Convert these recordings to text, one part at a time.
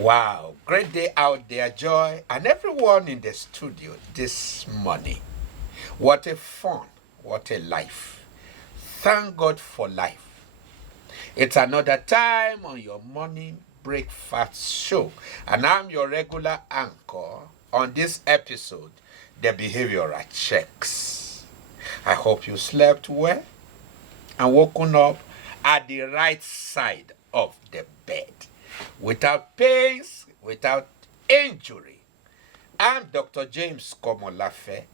Wow, great day out there, Joy, and everyone in the studio this morning. What a fun, what a life. Thank God for life. It's another time on your morning breakfast show, and I'm your regular anchor on this episode, The Behavioral Checks. I hope you slept well and woken up at the right side of the bed without pains, without injury. I'm Dr. James Komolafe,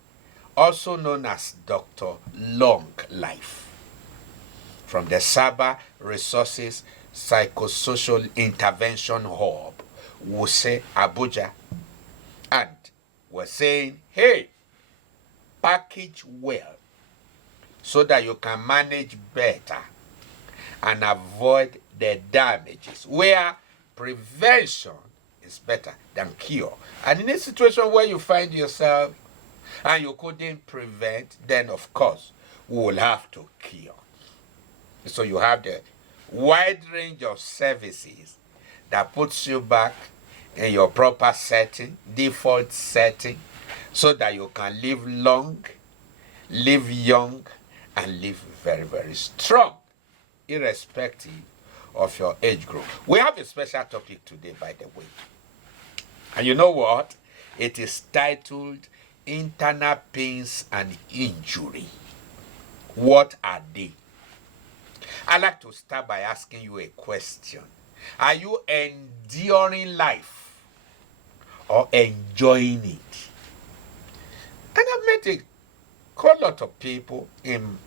also known as Dr. Long Life, from the Saba Resources Psychosocial Intervention Hub, Wuse, Abuja. And we're saying, hey, package well so that you can manage better and avoid the damages, where prevention is better than cure. And in a situation where you find yourself and you couldn't prevent, then of course we will have to cure. So you have the wide range of services that puts you back in your proper setting, default setting, so that you can live long, live young, and live very, very strong, irrespective of your age group. We have a special topic today, by the way. And you know what? It is titled Internal Pains and Injury. What are they? I'd like to start by asking you a question. Are you enduring life or enjoying it? And I've met a whole lot of people in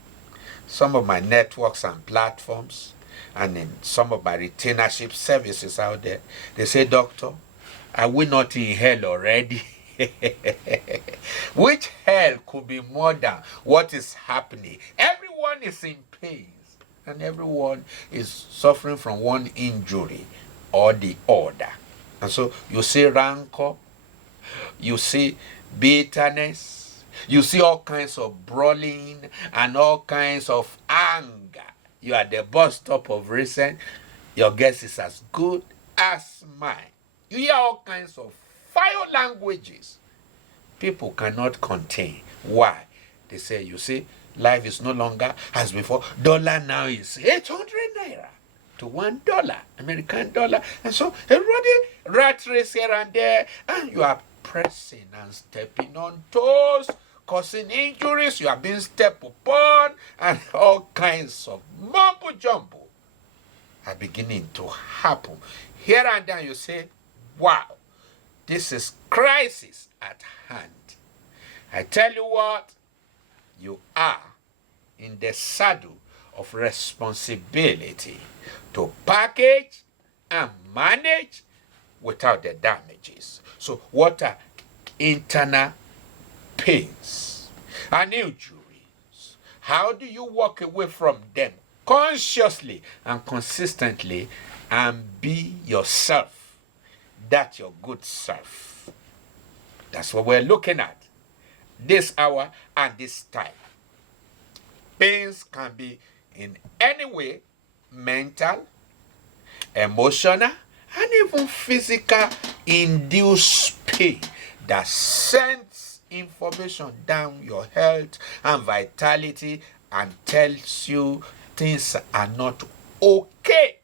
some of my networks and platforms and in some of my retainership services out there. They say, Doctor, are we not in hell already? Which hell could be more than what is happening? Everyone is in pain and everyone is suffering from one injury or the other. And so you see rancor, you see bitterness, you see all kinds of brawling and all kinds of anger. You are at the bus stop of recent, your guess is as good as mine. You hear all kinds of fire languages people cannot contain. Why? They say, you see, life is no longer as before. Dollar now is 800 naira to $1, American dollar. And so everybody rat race here and there, and you are pressing and stepping on toes, causing injuries. You are being stepped upon, and all kinds of mumbo jumbo are beginning to happen. Here and there you say, wow, this is crisis at hand. I tell you what, you are in the saddle of responsibility to package and manage without the damages. So what are internal pains and injuries? How do you walk away from them consciously and consistently and be yourself? That's your good self. That's what we're looking at this hour and this time. Pains can be in any way: mental, emotional, and even physical induced pain that sends information down your health and vitality and tells you things are not okay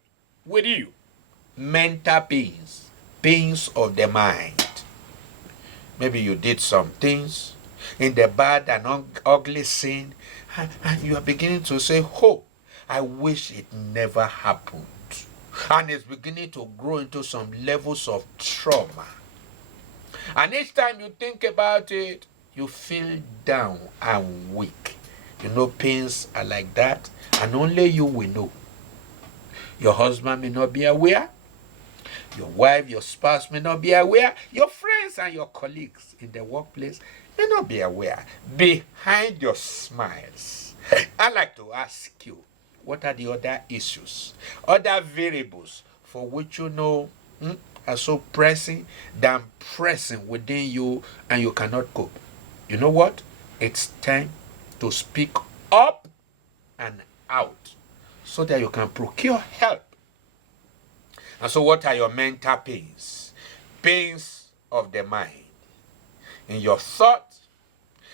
with you. Mental pains, pains of the mind. Maybe you did some things in the bad and ugly sin, and you are beginning to say, oh, I wish it never happened. And it's beginning to grow into some levels of trauma. And each time you think about it, you feel down and weak. You know, pains are like that, and only you will know. Your husband may not be aware. Your wife, your spouse may not be aware. Your friends and your colleagues in the workplace may not be aware. Behind your smiles, I'd like to ask you, what are the other issues, other variables for which you know are so pressing than pressing within you and you cannot cope? You know what? It's time to speak up and out so that you can procure help And so what are your mental pains? Pains of the mind. In your thoughts,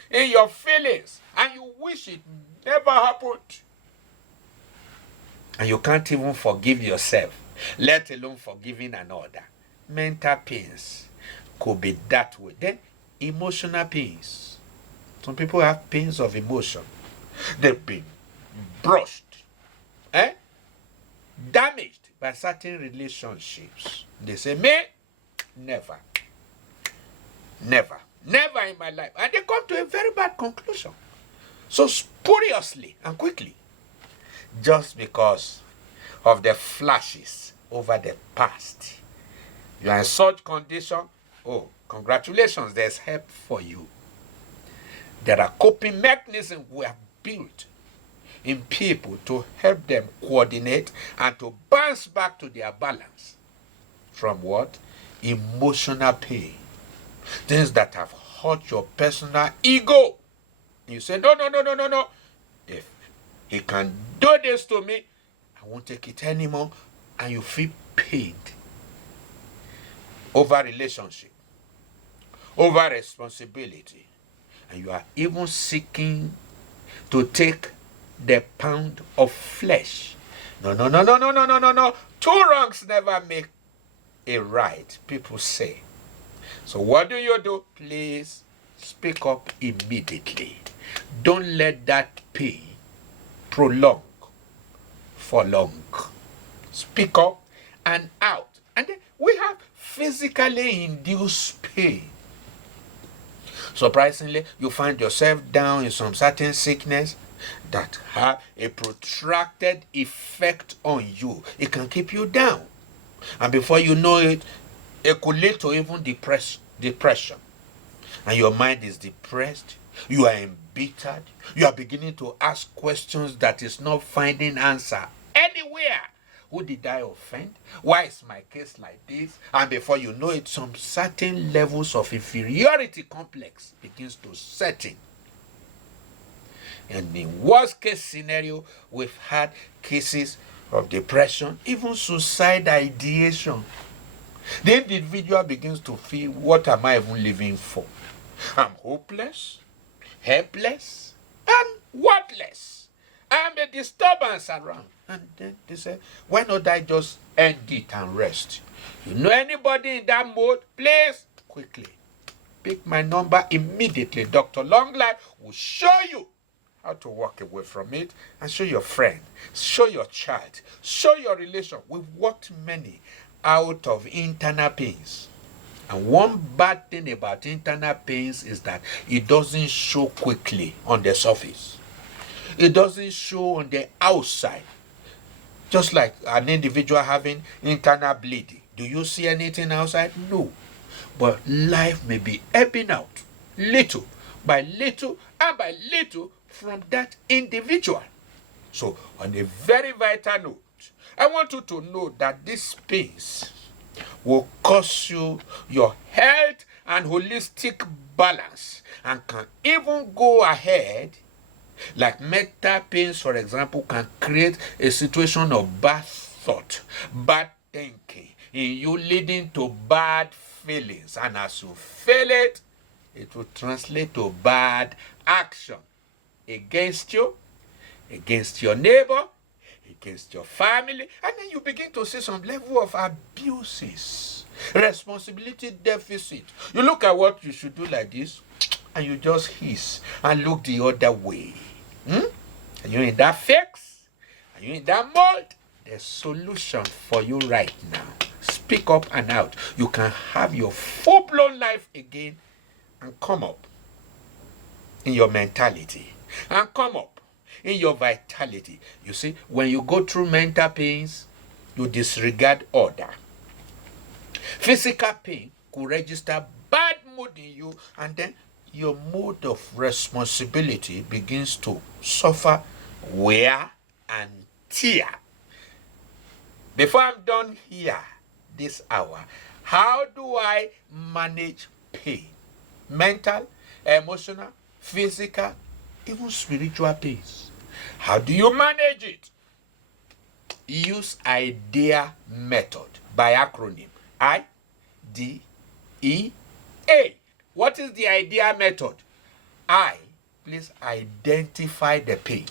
in your feelings, and you wish it never happened. And you can't even forgive yourself, let alone forgiving another. Mental pains could be that way. Then emotional pains. Some people have pains of emotion. They've been brushed, damaged by certain relationships. They say, me, never. Never. Never in my life. And they come to a very bad conclusion. So spuriously and quickly. Just because of the flashes over the past. You are in such condition. Oh, congratulations, there's help for you. There are coping mechanisms we have built in people to help them coordinate and to bounce back to their balance from what? Emotional pain. Things that have hurt your personal ego. You say, no. If he can do this to me, I won't take it anymore. And you feel pained over relationship, over responsibility. And you are even seeking to take the pound of flesh. No. Two wrongs never make a right, people say. So what do? Please speak up immediately. Don't let that pain prolong for long. Speak up and out. And then we have physically induced pain. Surprisingly, you find yourself down in some certain sickness that have a protracted effect on you. It can keep you down. And before you know it, it could lead to even depression. And your mind is depressed. You are embittered. You are beginning to ask questions that is not finding answer anywhere. Who did I offend? Why is my case like this? And before you know it, some certain levels of inferiority complex begins to set in. And in worst case scenario, we've had cases of depression, even suicide ideation. The individual begins to feel, what am I even living for? I'm hopeless, helpless, and worthless. I'm a disturbance around. And then they say, why not I just end it and rest? You know anybody in that mode? Please, quickly, pick my number immediately. Dr. Longlife will show you how to walk away from it, and show your friend, show your child, show your relation. We've walked many out of internal pains. And one bad thing about internal pains is that it doesn't show quickly on the surface. It doesn't show on the outside. Just like an individual having internal bleeding. Do you see anything outside? No. But life may be ebbing out little by little and by little from that individual. So on a very vital note, I want you to know that this pains will cost you your health and holistic balance, and can even go ahead, like mental pains, for example, can create a situation of bad thought, bad thinking in you, leading to bad feelings. And as you feel it, it will translate to bad action against you, against your neighbor, against your family. And then you begin to see some level of abuses, responsibility deficit. You look at what you should do like this, and you just hiss and look the other way. Are you in that fix? Are you in that mold? There's solution for you right now. Speak up and out. You can have your full-blown life again and come up in your mentality and come up in your vitality. You see, when you go through mental pains, you disregard order. Physical pain could register bad mood in you, and then your mode of responsibility begins to suffer wear and tear. Before I'm done here this hour, how do I manage pain? Mental, emotional, physical, even spiritual pains. How do you manage it? Use IDEA method. by acronym. IDEA. What is the IDEA method? Please identify the pain.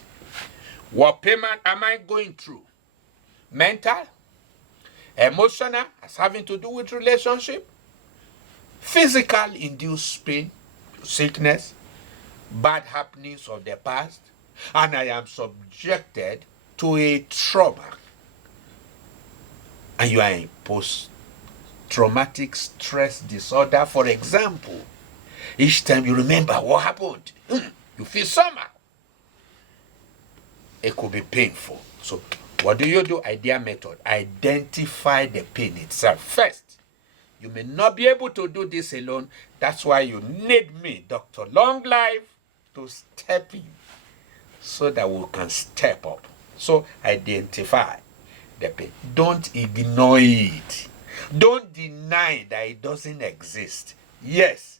What payment am I going through? Mental, emotional, as having to do with relationship, physical induced pain, sickness, bad happenings of the past, and I am subjected to a trauma. And you are in post-traumatic stress disorder, for example. Each time you remember what happened, you feel somehow. It could be painful. So what do? IDEA method. Identify the pain itself first. You may not be able to do this alone. That's why you need me, Dr. Long Life, to step in so that we can step up. So identify the pain. Don't ignore it. Don't deny that it doesn't exist. Yes.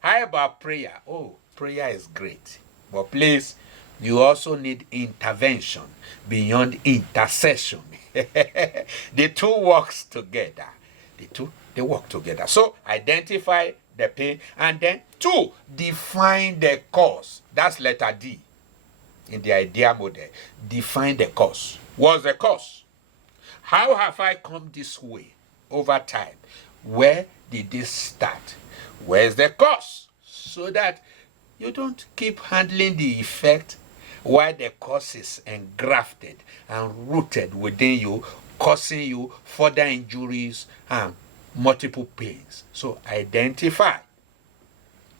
How about prayer? Oh, prayer is great. But please, you also need intervention beyond intercession. The two works together. They work together. So identify the pain, and then 2, define the cause. That's letter D in the IDEA model. Define the cause. What's the cause? How have I come this way over time? Where did this start? Where's the cause? So that you don't keep handling the effect while the cause is engrafted and rooted within you, causing you further injuries and multiple pains. So identify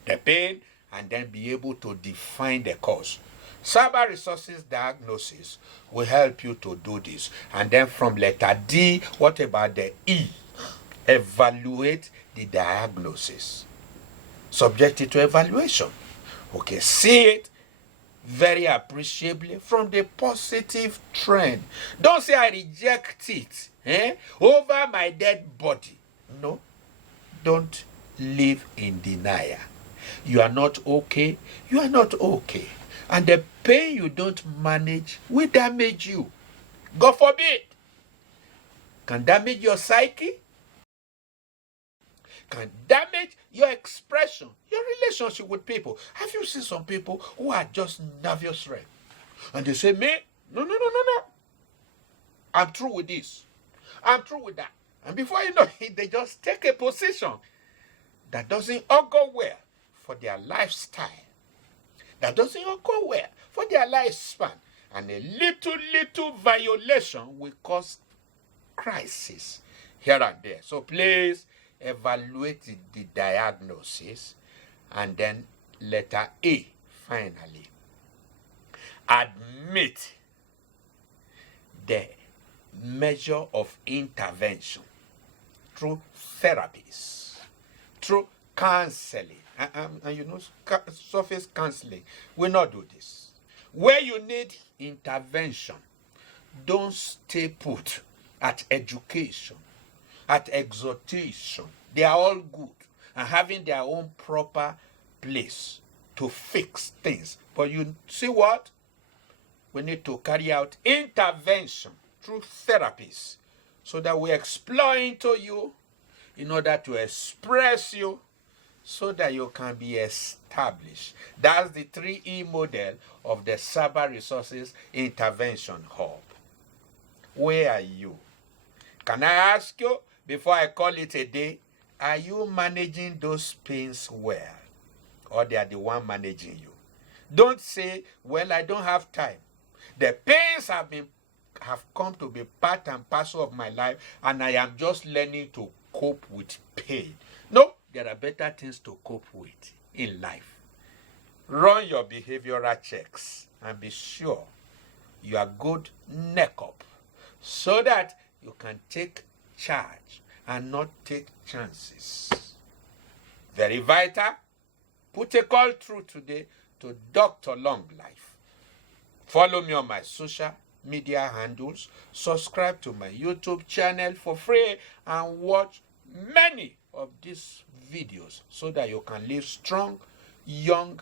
the pain and then be able to define the cause. Cyber resources diagnosis will help you to do this. And then from letter D, what about the E? Evaluate the diagnosis. Subject it to evaluation. Okay, see it very appreciably from the positive trend. Don't say I reject it over my dead body. No, don't live in denial. You are not okay. You are not okay. And the pain you don't manage will damage you. God forbid. Can damage your psyche. Can damage your expression, your relationship with people. Have you seen some people who are just nervous wreck? And they say, me, no. I'm through with this. I'm through with that. And before you know it, they just take a position that doesn't augur well for their lifestyle. That doesn't augur well for their lifespan. And a little violation will cause crisis here and there. So please evaluate the diagnosis. And then letter A, finally. Admit the measure of intervention through therapies, through counseling. And you know, surface counseling will not do this. Where you need intervention, don't stay put at education, at exhortation. They are all good and having their own proper place to fix things. But you see what? We need to carry out intervention through therapies so that we explore into you in order to express you so that you can be established. That's the 3E model of the Cyber Resources Intervention Hub. Where are you? Can I ask you, before I call it a day, are you managing those pains well? Or they are the one managing you? Don't say, well, I don't have time. The pains have come to be part and parcel of my life, and I am just learning to cope with pain. No, there are better things to cope with in life. Run your behavioral checks and be sure you are good neck up so that you can take charge and not take chances. Very vital. Put a call through today to Dr. Long Life. Follow me on my social media handles. Subscribe to my YouTube channel for free and watch many of these videos so that you can live strong, young,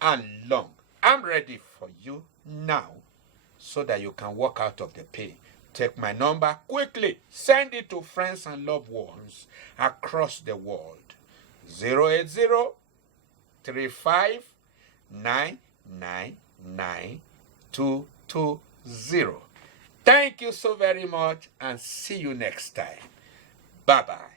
and long. I'm ready for you now so that you can walk out of the pain. Take my number quickly. Send it to friends and loved ones across the world. 080 35 999 220. Thank you so very much and see you next time. Bye-bye.